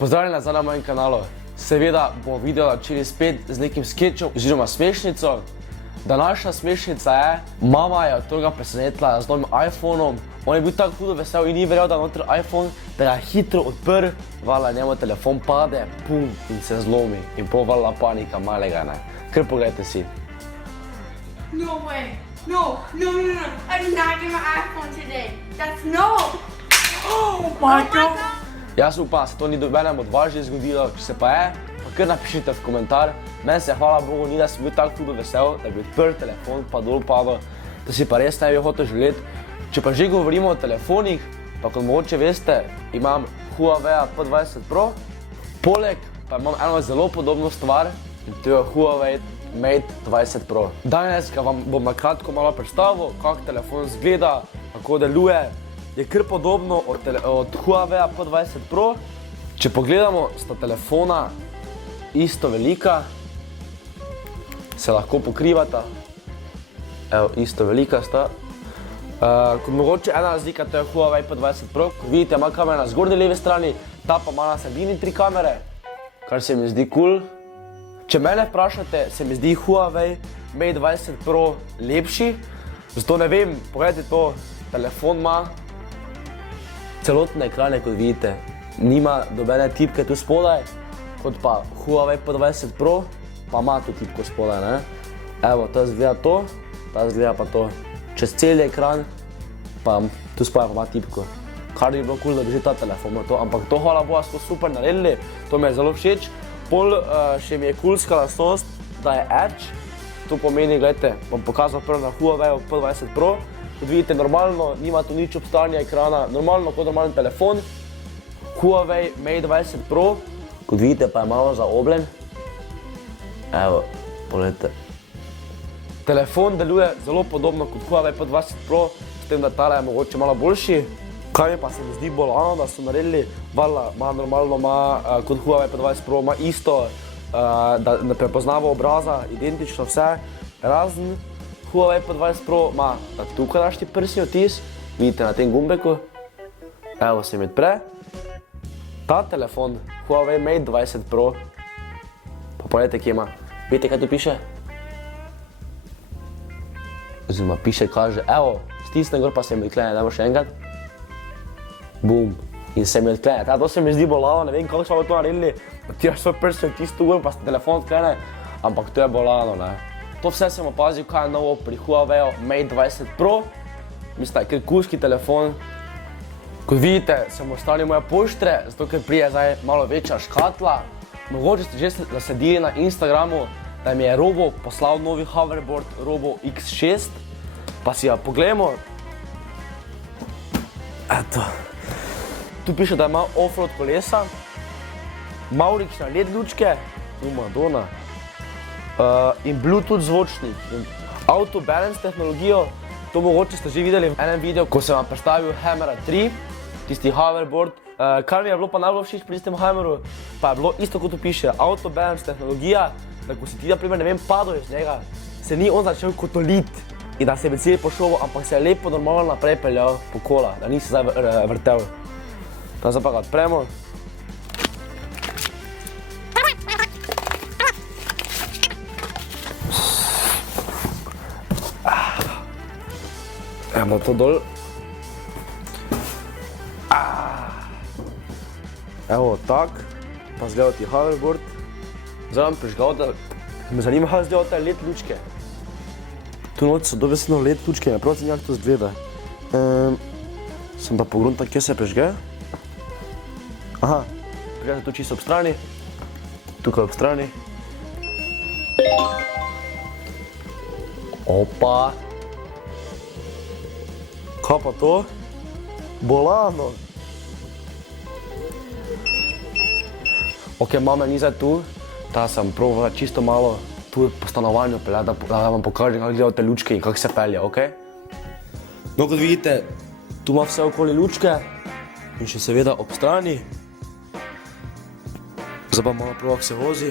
Pozdravljeni nazaj na mojem kanalu. Seveda bomo video začeli spet z nekim skečom oziroma smešnico. Današnja smešnica je, mama je otroka presenetila z novim iPhonom. On je bil tako hudo vesel in ni verjel, da je noter iPhone, da ga je hitro odprl, valjda njemu telefon pade, pum, in se zlomi. In pol valjda panika malega, ne. Kar pogledajte si. No way. No. I did not get my iPhone today. That's no. Oh my god. Jaz upam, se to ni dobenem od vas že zgodilo, če se pa je, pa kar napišite v komentar. Meni se, hvala Bogu, ni, da sem bil tako hudo vesel, da bi odprl telefon pa dol padel, da si pa res ne bi hotel želeti. Če pa že govorimo o telefonih, pa kot mogoče veste, imam Huawei P20 Pro, poleg pa imam eno zelo podobno stvar in to je Huawei Mate 20 Pro. Danes ga vam bom na kratko malo predstavil, kako telefon izgleda, kako deluje. Je kar podobno od Huawei P20 Pro. Če pogledamo, sta telefona isto velika, se lahko pokrivata. Evo, isto velika sta. Kot mogoče ena razlika, to je Huawei P20 Pro. Kot vidite, ima kamera na zgornji levi strani, ta pa ima na sredini 3 kamere, kar se mi zdi cool. Če mene vprašate, se mi zdi Huawei Mate 20 Pro lepši, zato ne vem, pogledajte to, telefon ima celotne ekrane, kot vidite, nima dobene tipke tu spodaj, kot pa Huawei P20 Pro, pa ima tu tipko spodaj, ne. Evo, ta izgleda to, ta izgleda pa to. Čez cel ekran, pa tu spodaj pa ima tipko. Kar bi bilo cool, da bi že ta telefon imel to, ampak to hvala Boga so super naredili, to mi je zelo všeč. Pol še mi je coolska lastnost, da je Edge, to pomeni, gledajte, bom pokazal prvo na Huawei P20 Pro. Kot vidite, normalno, nima tu nič ob strani ekrana, normalno kot normalen telefon. Huawei Mate 20 Pro, kot vidite, pa je malo zaobljen. Evo, pogledajte. Telefon deluje zelo podobno kot Huawei P20 Pro, s tem, da tale je mogoče malo boljši. Kaj mi pa se mi zdi bolj da so naredili, valjda, ima normalno, kot Huawei P20 Pro, ima isto, da ne prepoznava obraza, identično vse, razen Huawei P20 Pro ima tukaj naš prsni odtis, vidite na tem gumbeku, evo se mi odpre. Ta telefon, Huawei Mate 20 Pro, pa pogledajte, kje ima, vidite, kaj tu piše? Oziroma piše, kaže, evo, stisne gor pa se mi odklene, dajmo še enkrat. Bum, in se mi odklene, to se mi zdi bolano, ne vem, kako smo to naredili, da ti svoj prsni odtis tu gor pa se telefon odklene, ampak to je bolano, ne. To vse sem opazil, kaj je novo pri Huawei Mate 20 Pro. Mislim, da je kar kulski telefon. Kot vidite, sem ostavil moje poštre, zato ker prije zdaj malo večja škatla. Mogoče ste že zasledili na Instagramu, da mi je Robo poslal novi hoverboard Robo X6. Pa si ga pogledamo. Eto. Tu piše, da ima offroad kolesa, mavrične LED lučke, Madonna. In Bluetooth zvočnik in Auto Balance tehnologijo. To mogoče ste že videli v enem videu, ko sem vam predstavil Hammera 3, tisti hoverboard. Kar mi je bilo pa najbolj všeč pri tistem Hammeru, pa je bilo isto kot tu piše, Auto Balance tehnologija, da ko si ti, na primer, ne vem, padel iz njega, se ni on začel kotoliti in da se je cel pošoval, ampak se je lepo normalno naprej peljal po kola, da ni se zdaj vrtel. Zdaj pa ga odpremo. Evo to dol. Evo tak, pa zgleda ti hoverboard. Zdaj vam prižgal, da me zanima, kako zgleda te LED lučke. Tu noč so dobesedno LED lučke, ne prav se nekako to zgleda. Sem pa pogruntal, kje se prižge. Aha, prižga se tu čisto ob strani, tukaj ob strani. Opa! Kaj pa to? Bolano! Ok, mame ni zdaj tu, ta sem probala čisto malo tu po stanovanju peljati, da vam pokažem, kako gledajo te lučke in kako se pelje, ok? No, kot vidite, tu ima vse okoli lučke in še seveda ob strani. Zdaj pa malo prav, kako se vozi.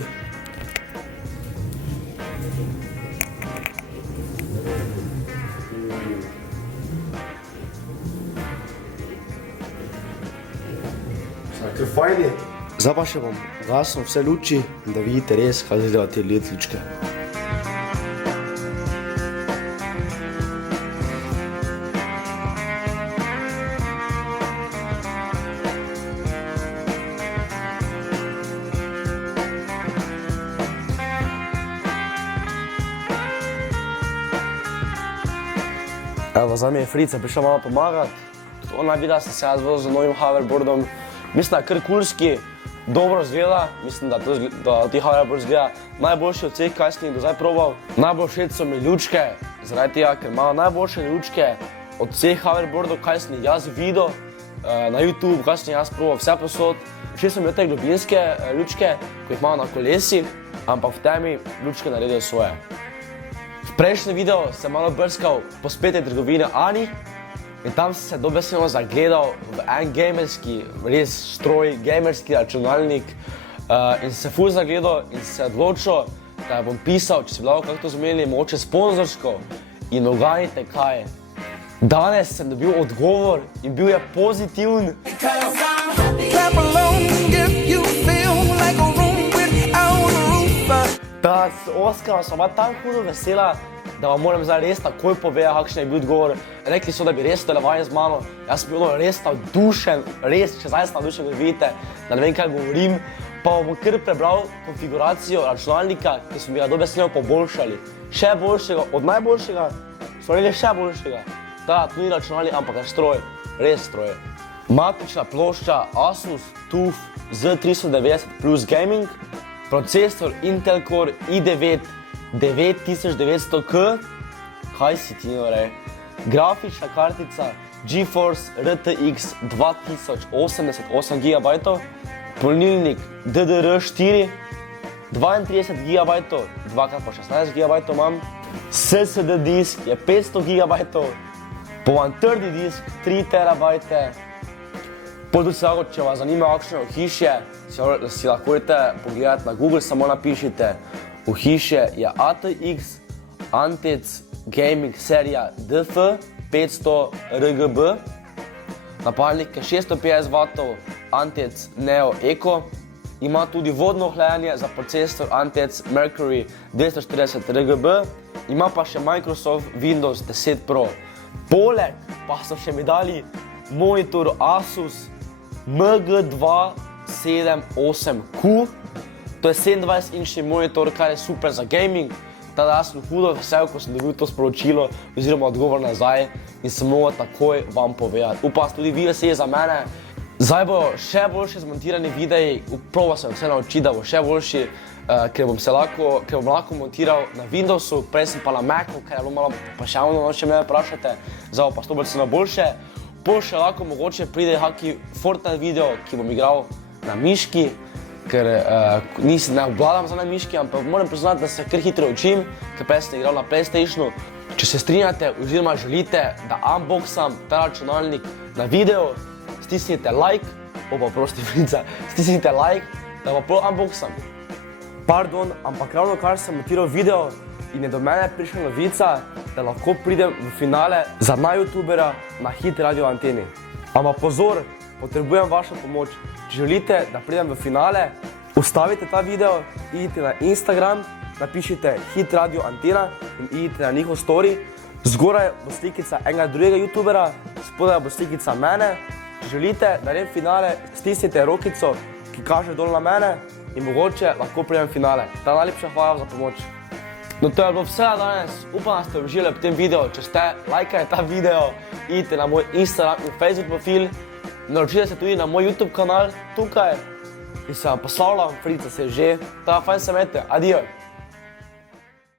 Kar fajn je. Zdaj pa še bom gasnil vse luči, da vidite res, kaj izgledajo te LED lučke. Evo, zdaj mi je Frica prišla malo pomagati. Tudi ona vidi, da sem se jaz vozil z novim hoverboardom. Mislim, da je kar kulski, dobro izgleda. Mislim, da ti hoverboard izgleda najboljši od vseh, kaj sem jih do zdaj probal. Najbolj všeč so mi lučke, zaradi tega, ker imajo najboljše lučke od vseh hoverboardov, kaj sem jih jaz videl na YouTube, kaj sem jaz probal vse posod. Všeč so mi te globinske lučke, ko jih imajo na kolesih, ampak v temi lučke naredijo svoje. V prejšnjem videu sem malo brskal po spletni trgovini Ani in tam sem se dobesedno zagledal v en gamerski, res stroj, gamerski računalnik in sem se ful zagledal in se odločil, da bom pisal, če si bi lahko kako to zmenili, mogoče sponzorsko in uganite kaj. Danes sem dobil odgovor in bil je pozitiven. Da, s Oskarom sem tako hudo vesela, da vam moram zdaj res takoj povedati, kakšen je bil odgovor. Rekli so, da bi res sodelovali z mano. Jaz sem bil res navdušen, res, če zdaj sem navdušen, kot vidite, da ne vem, kaj govorim. Pa bom kar prebral konfiguracijo računalnika, ki smo ga dobesedno poboljšali. Še boljšega, od najboljšega, smo naredili še boljšega. Da, tu ni računalnik, ampak je stroj, res stroj. Matrična plošča Asus TUF Z390 Plus Gaming, procesor Intel Core i9 9900K, kaj si ti norej, grafična kartica GeForce RTX 2080 8 GB, polnilnik DDR4 32 GB, 2x16 GB imam, SSD disk je 500 GB, povan trdi disk 3 TB. Poducago, če vas zanima kakšno ohišje, si lahko pogledati na Google, samo napišite ohišje je ATX Antec Gaming serija DF 500 RGB, napalnik je 650 W Antec Neo Eco, ima tudi vodno hlajanje za procesor Antec Mercury 240 RGB, ima pa še Microsoft Windows 10 Pro. Poleg pa so še mi dali monitor Asus MG2 78Q, to je 27-inčni monitor, kar je super za gaming. Tada jaz sem hudo vesel, ko sem dobil to sporočilo oziroma odgovor nazaj in sem mogel takoj vam povedati. Upam, tudi vi veseli za mene. Zdaj bo še boljše zmontirani videi, probal sem se naučiti, da bo še boljši, ker bom lahko montiral na Windowsu, prej sem pa na Macu, ker je bilo malo popašavno, če me vprašate, zdaj pa 100% boljše. Pol še lahko mogoče pride kaki Fortnite video, ki bom igral na miški, ker ne obvladam za na miški, ampak moram priznati, da se kar hitro učim, ker prej sem igral na PlayStationu. Če se strinjate oziroma želite, da unboxam ta računalnik na video, stisnite like, stisnite like, da pa pol unboxam. Pardon, ampak ravno kar sem montiral video in je do mene prišla novica, da lahko pridem v finale za youtubera na Hit Radio Anteni. Ampak pozor, potrebujem vašo pomoč. Če želite, da pridem v finale, ustavite ta video, idite na Instagram, napišite Hit Radio Antena in idite na njihov story. Zgoraj bo slikica enega drugega youtubera, spodaj bo slikica mene. Če želite, da naredim finale, stisnite rokico, ki kaže dol na mene in mogoče lahko pridem v finale. Najlepša hvala za pomoč. No, to je bilo vse danes. Upam, da ste uživali v tem videu. Če ste, lajkajte ta video, idite na moj Instagram in Facebook profil. Naročite se tudi na moj YouTube kanal tukaj. In se vam poslavljam, Frica se je že. Fajn se imejte. Adijo.